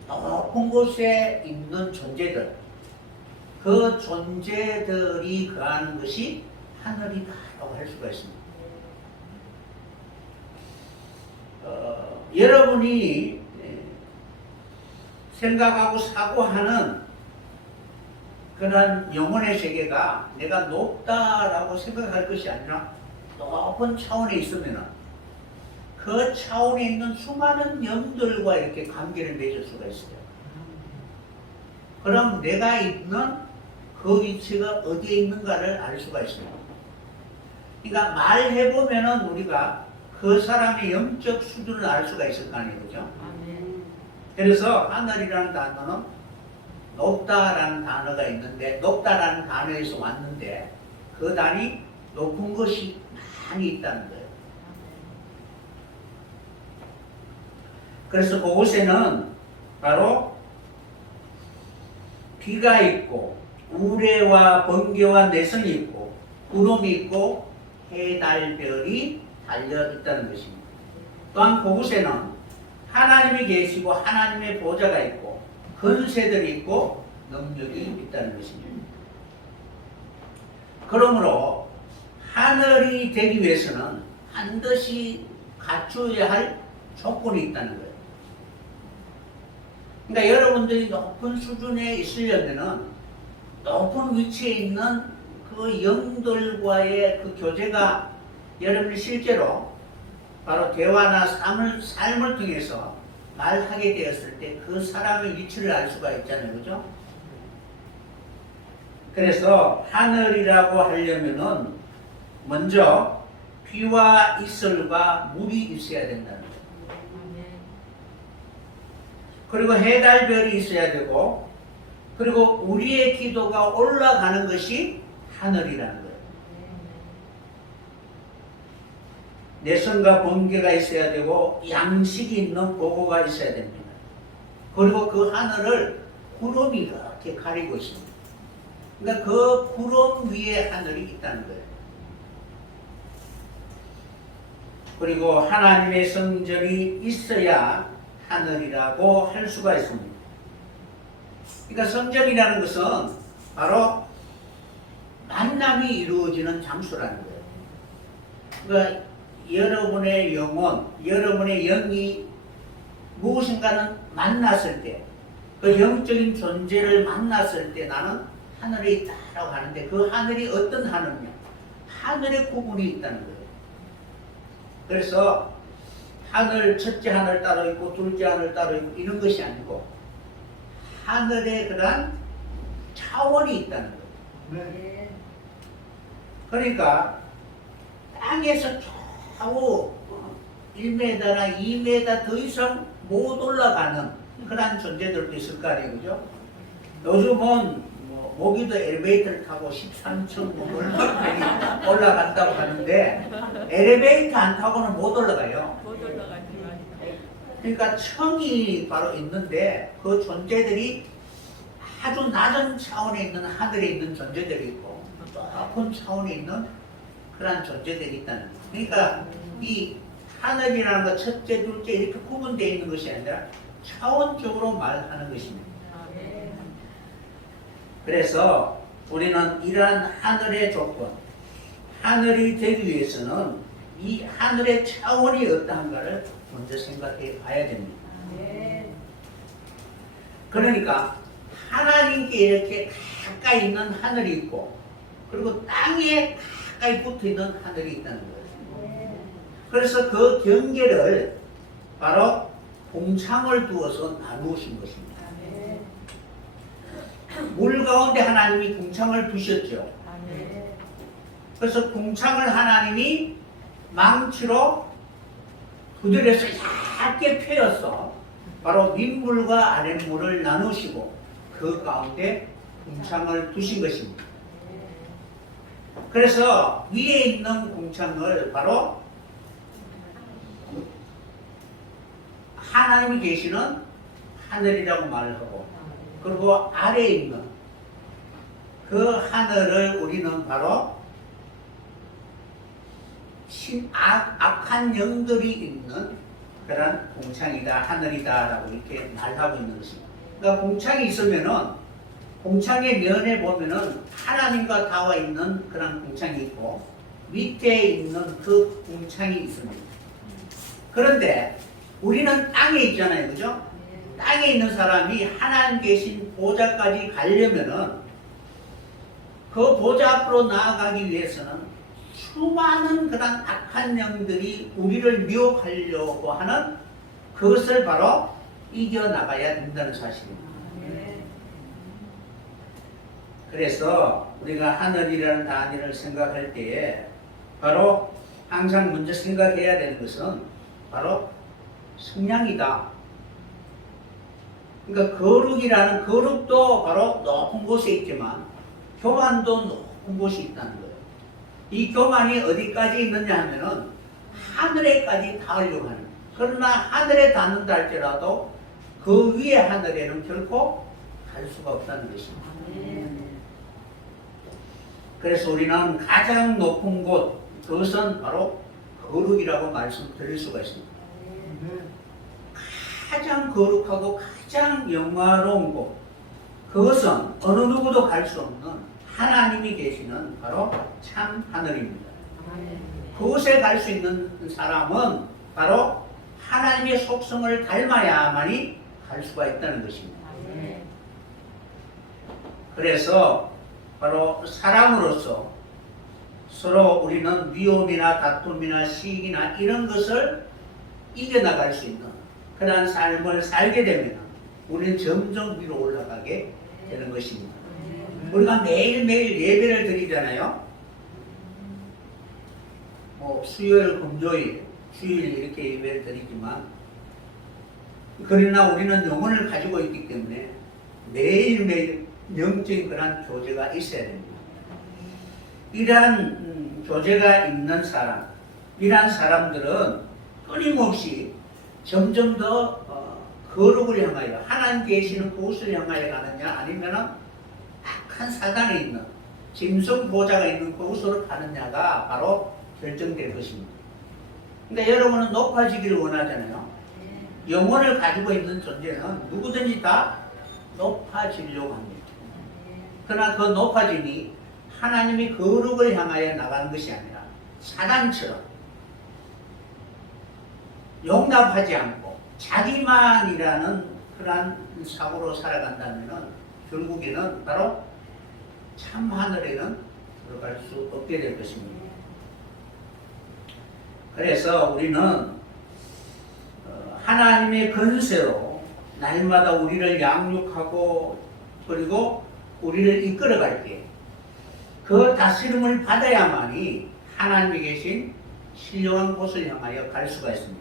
높은 곳에 있는 존재들, 그 존재들이 거하는 것이 하늘이다라고 할 수가 있습니다. 여러분이 생각하고 사고하는 그런 영혼의 세계가 내가 높다라고 생각할 것이 아니라 높은 차원에 있으면 그 차원에 있는 수많은 영들과 이렇게 관계를 맺을 수가 있어요. 그럼 내가 있는 그 위치가 어디에 있는가를 알 수가 있습니다. 그러니까 말해보면은 우리가 그 사람의 영적 수준을 알 수가 있을 거 아니에요, 그죠? 아멘. 그래서 하늘이라는 단어는 높다라는 단어가 있는데, 높다라는 단어에서 왔는데 그 단이 높은 것이 많이 있다는 거예요. 그래서 그곳에는 바로 비가 있고 우레와 번개와 내성이 있고 구름이 있고 해달별이 달려 있다는 것입니다. 또한 그곳에는 하나님이 계시고 하나님의 보좌가 있고 권세들이 있고 능력이 있다는 것입니다. 그러므로 하늘이 되기 위해서는 반드시 갖추어야 할 조건이 있다는 거예요. 그러니까 여러분들이 높은 수준에 있으려면은 높은 위치에 있는 그 영들과의 그 교제가 여러분이 실제로 바로 대화나 삶을 통해서 말하게 되었을 때 그 사람의 위치를 알 수가 있잖아요, 그죠? 그래서 하늘이라고 하려면은 먼저 비와 이슬과 물이 있어야 된다는 거예요. 그리고 해달별이 있어야 되고, 그리고 우리의 기도가 올라가는 것이 하늘이라는 거예요. 내성과 번개가 있어야 되고 양식이 있는 보고가 있어야 됩니다. 그리고 그 하늘을 구름이 이렇게 가리고 있습니다. 그러니까 그 구름 위에 하늘이 있다는 거예요. 그리고 하나님의 성전이 있어야 하늘이라고 할 수가 있습니다. 그러니까 성전이라는 것은 바로 만남이 이루어지는 장소라는 거예요. 그러니까 여러분의 영혼, 여러분의 영이 무엇인가는 만났을 때, 그 영적인 존재를 만났을 때 나는 하늘에 있다라고 하는데 그 하늘이 어떤 하늘이냐? 하늘의 구분이 있다는 거예요. 그래서 하늘, 첫째 하늘 따로 있고 둘째 하늘 따로 있고 이런 것이 아니고 하늘에 그런 차원이 있다는 거예요. 네. 그러니까 땅에서 겨우 1m나 2m 더 이상 못 올라가는 그런 존재들도 있을 거 아니에요, 그죠? 요즘은 모기도 엘리베이터를 타고 13층 올라간다고 하는데 엘리베이터 안 타고는 못 올라가요. 못 올라가지 마. 그러니까 층이 바로 있는데 그 존재들이 아주 낮은 차원에 있는 하늘에 있는 존재들이 있고 높은 차원에 있는 그런 존재들이 있다는 거예요. 그러니까 이 하늘이라는 것 첫째, 둘째 이렇게 구분되어 있는 것이 아니라 차원적으로 말하는 것입니다. 아멘. 그래서 우리는 이러한 하늘의 조건, 하늘이 되기 위해서는 이 하늘의 차원이 어떠한가를 먼저 생각해 봐야 됩니다. 아멘. 그러니까 하나님께 이렇게 가까이 있는 하늘이 있고 그리고 땅에 가까이 붙어 있는 하늘이 있다는 거예요. 그래서 그 경계를 바로 공창을 두어서 나누신 것입니다. 물 가운데 하나님이 공창을 두셨죠. 아멘. 그래서 궁창을 하나님이 망치로 두드려서 얇게 펴였어. 바로 윗물과 아랫물을 나누시고 그 가운데 궁창을 두신 것입니다. 그래서 위에 있는 궁창을 바로 하나님이 계시는 하늘이라고 말을 하고, 그리고 아래에 있는 그 하늘을 우리는 바로 악한 영들이 있는 그런 궁창이다, 하늘이다라고 이렇게 말하고 있는 것입니다. 그러니까 궁창이 있으면은 궁창의 면에 보면은 하나님과 닿아 있는 그런 궁창이 있고 밑에 있는 그 궁창이 있습니다. 그런데 우리는 땅에 있잖아요, 그죠? 땅에 있는 사람이 하나님 계신 보좌까지 가려면은 그 보좌 앞으로 나아가기 위해서는 수많은 그런 악한 영들이 우리를 미혹하려고 하는 그것을 바로 이겨나가야 된다는 사실입니다. 그래서 우리가 하늘이라는 단위를 생각할 때에 바로 항상 먼저 생각해야 되는 것은 바로 성량이다. 그러니까 거룩이라는 거룩도 바로 높은 곳에 있지만 교만도 높은 곳이 있다는 거예요. 이 교만이 어디까지 있느냐 하면은 하늘에까지 닿으려고 하는 거예요. 그러나 하늘에 닿는다 할지라도 그 위에 하늘에는 결코 갈 수가 없다는 것입니다. 그래서 우리는 가장 높은 곳, 그것은 바로 거룩이라고 말씀드릴 수가 있습니다. 가장 거룩하고 가장 영화로운 곳, 그것은 어느 누구도 갈 수 없는 하나님이 계시는 바로 참 하늘입니다. 그곳에 갈 수 있는 사람은 바로 하나님의 속성을 닮아야만이 갈 수가 있다는 것입니다. 그래서 바로 사람으로서 서로 우리는 위험이나 다툼이나 시기나 이런 것을 이겨나갈 수 있는 그러한 삶을 살게 되면 우리는 점점 위로 올라가게 되는 것입니다. 우리가 매일매일 예배를 드리잖아요. 수요일, 금요일, 주일 이렇게 예배를 드리지만 그러나 우리는 영혼을 가지고 있기 때문에 매일매일 영적인 그런 교제가 있어야 됩니다. 이러한 교제가 있는 사람, 이러한 사람들은 끊임없이 점점 더 거룩을 향하여 하나님 계시는 그곳을 향하여 가느냐 아니면 악한 사단이 있는 짐승 보좌가 있는 그곳으로 가느냐가 바로 결정될 것입니다. 그러니까 여러분은 높아지기를 원하잖아요. 영혼을 가지고 있는 존재는 누구든지 다 높아지려고 합니다. 그러나 그 높아짐이 하나님이 거룩을 향하여 나가는 것이 아니라 사단처럼 용납하지 않고 자기만이라는 그러한 사고로 살아간다면 결국에는 바로 참 하늘에는 들어갈 수 없게 될 것입니다. 그래서 우리는 하나님의 권세로 날마다 우리를 양육하고 그리고 우리를 이끌어갈 때 그 다스림을 받아야만이 하나님이 계신 신령한 곳을 향하여 갈 수가 있습니다.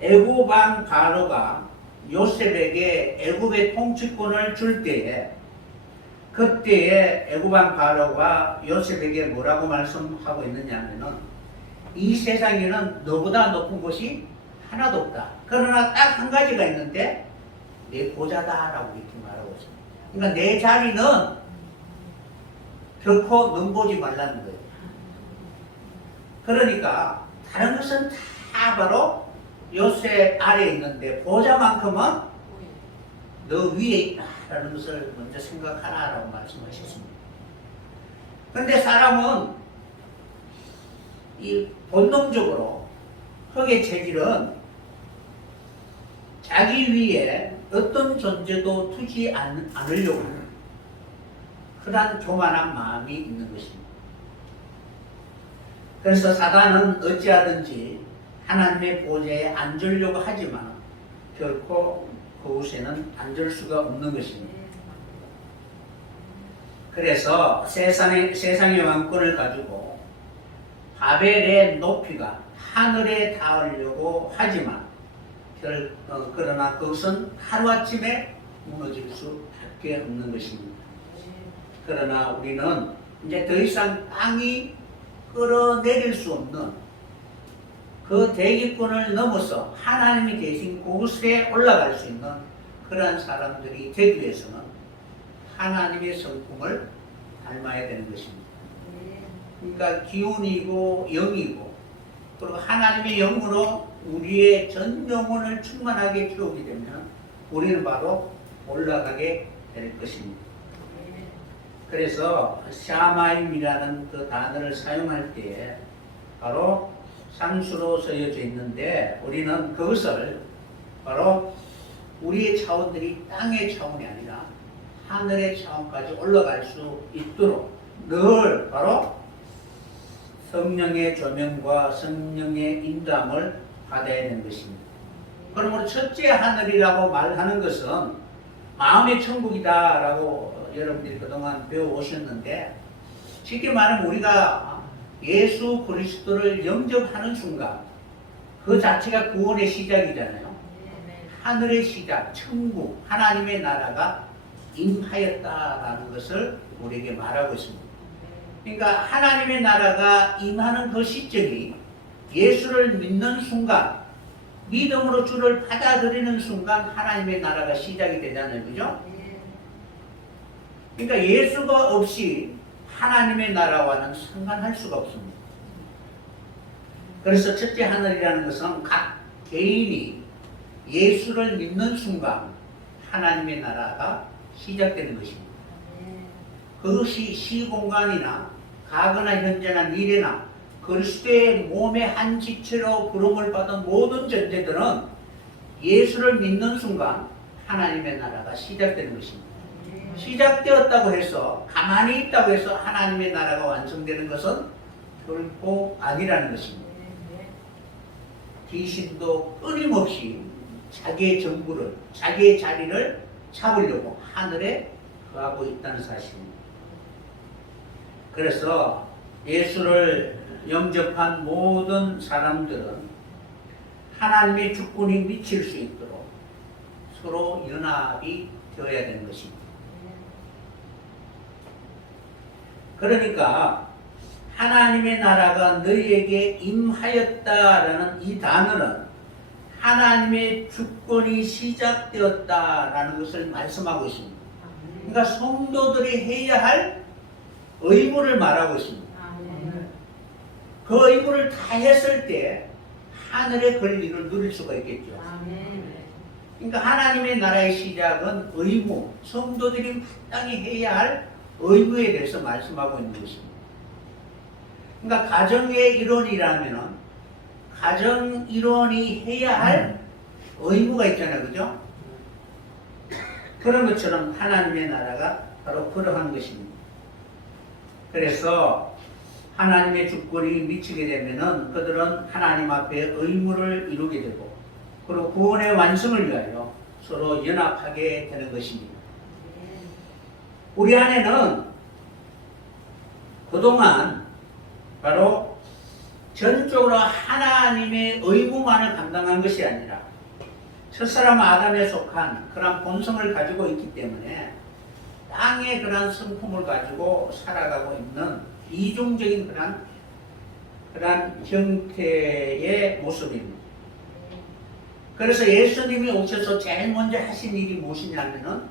애굽 왕 바로가 요셉에게 애굽의 통치권을 줄 때에 그때에 애굽 왕 바로가 요셉에게 뭐라고 말씀하고 있느냐 하면은 이 세상에는 너보다 높은 곳이 하나도 없다. 그러나 딱 한 가지가 있는데 내 보좌다라고 이렇게 말하고 있습니다. 그러니까 내 자리는 결코 넘보지 말라는 거예요. 그러니까 다른 것은 다 바로 요셉 아래에 있는데 보좌만큼은 너 위에 있다라는 것을 먼저 생각하라라고 말씀하셨습니다. 그런데 사람은 이 본능적으로 흙의 체질은 자기 위에 어떤 존재도 두지 않으려고 하는 그러한 교만한 마음이 있는 것입니다. 그래서 사단은 어찌하든지 하나님의 보좌에 앉으려고 하지만 결코 그곳에는 앉을 수가 없는 것입니다. 그래서 세상의 왕권을 가지고 바벨의 높이가 하늘에 닿으려고 하지만 그러나 그것은 하루아침에 무너질 수밖에 없는 것입니다. 그러나 우리는 이제 더 이상 땅이 끌어내릴 수 없는 그 대기권을 넘어서 하나님이 계신 곳에 올라갈 수 있는 그러한 사람들이 되기 위해서는 하나님의 성품을 닮아야 되는 것입니다. 그러니까 기운이고 영이고 그리고 하나님의 영으로 우리의 전 영혼을 충만하게 키우게 되면 우리는 바로 올라가게 될 것입니다. 그래서 샤마임이라는 그 단어를 사용할 때에 바로 상수로 쓰여져 있는데 우리는 그것을 바로 우리의 차원들이 땅의 차원이 아니라 하늘의 차원까지 올라갈 수 있도록 늘 바로 성령의 조명과 성령의 인도함을 받아야 되는 것입니다. 그러므로 첫째 하늘이라고 말하는 것은 마음의 천국이다라고 여러분들이 그동안 배워오셨는데 쉽게 말하면 우리가 예수 그리스도를 영접하는 순간 그 자체가 구원의 시작이잖아요. 하늘의 시작, 천국, 하나님의 나라가 임하였다라는 것을 우리에게 말하고 있습니다. 그러니까 하나님의 나라가 임하는 그 시점이 예수를 믿는 순간, 믿음으로 주를 받아들이는 순간 하나님의 나라가 시작이 되잖아요. 그죠? 그러니까 예수가 없이 하나님의 나라와는 상관할 수가 없습니다. 그래서 첫째 하늘이라는 것은 각 개인이 예수를 믿는 순간 하나님의 나라가 시작되는 것입니다. 그것이 시공간이나 과거나 현재나 미래나 그리스도의 몸의 한 지체로 부름을 받은 모든 존재들은 예수를 믿는 순간 하나님의 나라가 시작되는 것입니다. 시작되었다고 해서 가만히 있다고 해서 하나님의 나라가 완성되는 것은 결코 아니라는 것입니다. 귀신도 끊임없이 자기의 정부를, 자기의 자리를 잡으려고 하늘에 거하고 있다는 사실입니다. 그래서 예수를 영접한 모든 사람들은 하나님의 주권이 미칠 수 있도록 서로 연합이 되어야 되는 것입니다. 그러니까 하나님의 나라가 너희에게 임하였다라는 이 단어는 하나님의 주권이 시작되었다라는 것을 말씀하고 있습니다. 그러니까 성도들이 해야 할 의무를 말하고 있습니다. 그 의무를 다 했을 때 하늘의 권리를 누릴 수가 있겠죠. 그러니까 하나님의 나라의 시작은 의무, 성도들이 마땅히 해야 할 의무에 대해서 말씀하고 있는 것입니다. 그러니까 가정의 일원이라면 가정 일원이 해야 할 의무가 있잖아요. 그죠? 그런 것처럼 하나님의 나라가 바로 그러한 것입니다. 그래서 하나님의 주권이 미치게 되면은 그들은 하나님 앞에 의무를 이루게 되고 그리고 구원의 완성을 위하여 서로 연합하게 되는 것입니다. 우리 안에는 그동안 바로 전적으로 하나님의 의무만을 감당한 것이 아니라 첫사람 아담에 속한 그런 본성을 가지고 있기 때문에 땅의 그런 성품을 가지고 살아가고 있는 이중적인 그런 형태의 모습입니다. 그래서 예수님이 오셔서 제일 먼저 하신 일이 무엇이냐면은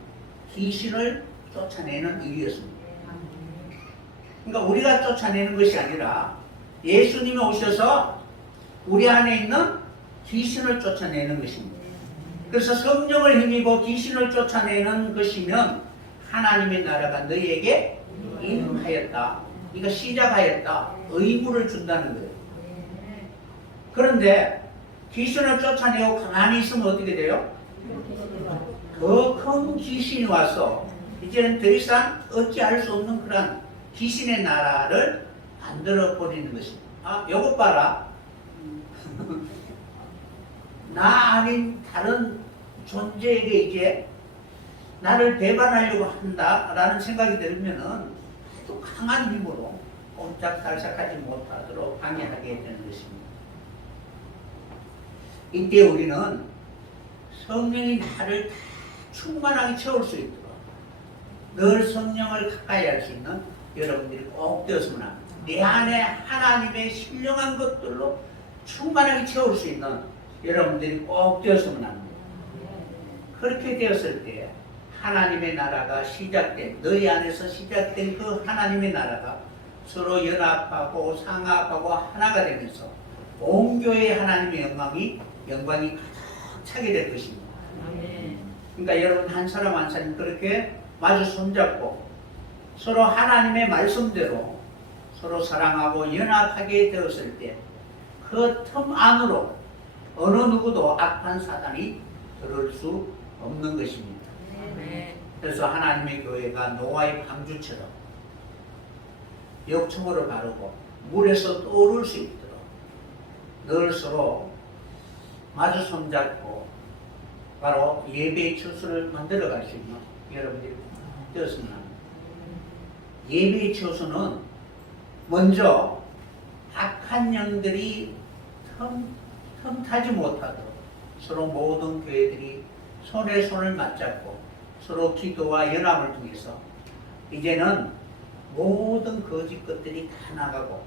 귀신을 쫓아내는 일이었습니다. 그러니까 우리가 쫓아내는 것이 아니라 예수님이 오셔서 우리 안에 있는 귀신을 쫓아내는 것입니다. 그래서 성령을 힘입어 귀신을 쫓아내는 것이면 하나님의 나라가 너희에게 임하였다. 그러니까 시작하였다. 의무를 준다는 거예요. 그런데 귀신을 쫓아내고 가만히 있으면 어떻게 돼요? 더 큰 귀신이 와서 이제는 더 이상 어찌할 수 없는 그런 귀신의 나라를 만들어 버리는 것입니다. 아, 요것 봐라. 나 아닌 다른 존재에게 이제 나를 배반하려고 한다라는 생각이 들면은 아주 강한 힘으로 꼼짝달싹하지 못하도록 방해하게 되는 것입니다. 이때 우리는 성령이 나를 충만하게 채울 수 있도록 늘 성령을 가까이 할 수 있는 여러분들이 꼭 되었으면 합니다. 내 안에 하나님의 신령한 것들로 충만하게 채울 수 있는 여러분들이 꼭 되었으면 합니다. 그렇게 되었을 때 하나님의 나라가 시작된, 너희 안에서 시작된 그 하나님의 나라가 서로 연합하고 상합하고 하나가 되면서 온 교회의 하나님의 영광이 가득 차게 될 것입니다. 그러니까 여러분 한 사람 한 사람 그렇게 마주 손잡고 서로 하나님의 말씀대로 서로 사랑하고 연합하게 되었을 때 그 틈 안으로 어느 누구도 악한 사단이 들어올 수 없는 것입니다. 그래서 하나님의 교회가 노아의 방주처럼 역청으로 바르고 물에서 떠오를 수 있도록 늘 서로 마주 손잡고 바로 예배의 처소를 만들어갈 수 있는 여러분들이 되었으면 합니다. 예배의 처소는 먼저 악한 영들이 틈타지 못하도록 서로 모든 교회들이 손에 손을 맞잡고 서로 기도와 연합을 통해서 이제는 모든 거짓 것들이 다 나가고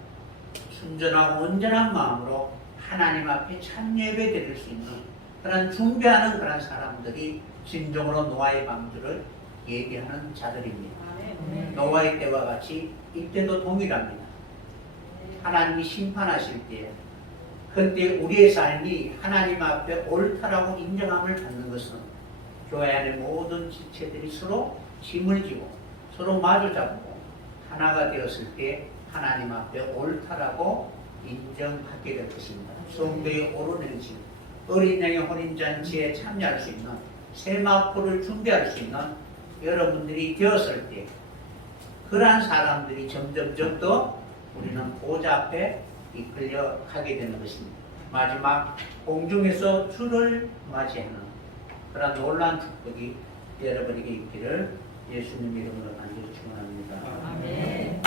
순전하고 온전한 마음으로 하나님 앞에 참 예배 드릴 수 있는 그런 준비하는 그런 사람들이 진정으로 노아의 방주를 예비하는 자들입니다. 노아의 때와 같이 이때도 동일합니다. 하나님이 심판하실 때 그때 우리의 삶이 하나님 앞에 옳다라고 인정함을 받는 것은 교회 안의 모든 지체들이 서로 짐을 지고 서로 마주잡고 하나가 되었을 때 하나님 앞에 옳다라고 인정받게 될 것입니다. 성도의 옳은 행실, 어린 양의 혼인잔치에 참여할 수 있는 세마포를 준비할 수 있는 여러분들이 되었을 때 그러한 사람들이 점점점 더 우리는 보좌 앞에 이끌려 가게 되는 것입니다. 마지막 공중에서 주를 맞이하는 그런 놀라운 축복이 여러분에게 있기를 예수님 이름으로 간절히 축원합니다. 아멘.